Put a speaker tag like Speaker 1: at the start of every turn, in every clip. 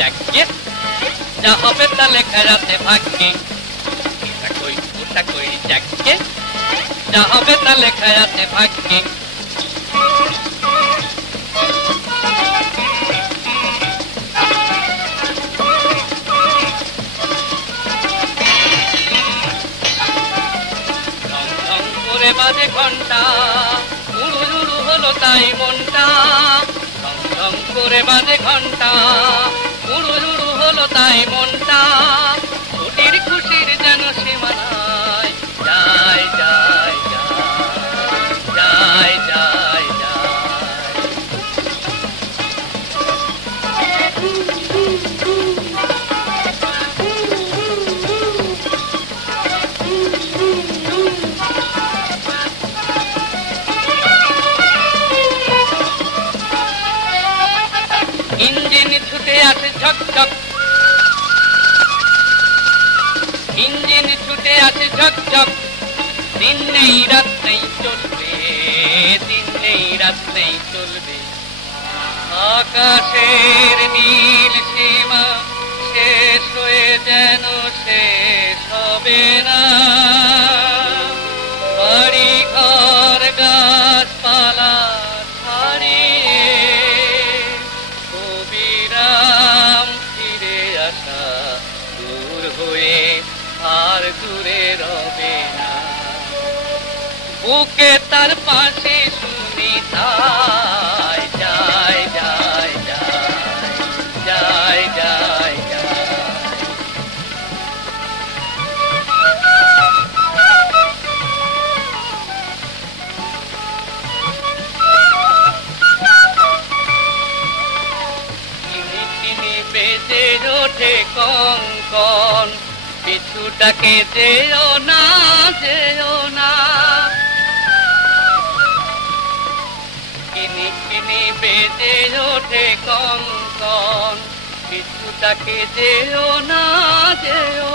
Speaker 1: যাকে যা হবে তা লেখা রাতে ভাগ্যে এটা কই ওটা কই যাকে যা হবে তা লেখা রাতে ভাগ্যে বাজে ঘণ্টা উড়ু উড়ু হলো তাই মনটা ঢং ঢং ঘণ্টা উড়ু উড়ু হলো তাই মনটা ছুটির খুশির যেন সীমানায় ইঞ্জিন ছুটে আসে ঝকঝক। ইঞ্জিন ছুটে আসে ঝকঝক। দিন নেই, রাত নেই চলবে, দিন নেই, রাত নেই চলবে। আকাশের নীল সীমা ফিরে দূর হয়ে আর দূরে রবে না। বুকে তার পাশে বেজে ওঠে কঙ্কন পিছুটাকে যেও না যেও না কিনি কিনি বেজে ওঠে কঙ্কন পিছুটাকে যেও না যেও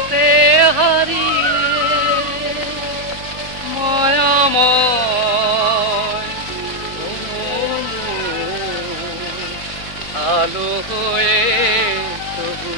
Speaker 1: রাতে হারি মায়াম আলো হয়ে তবু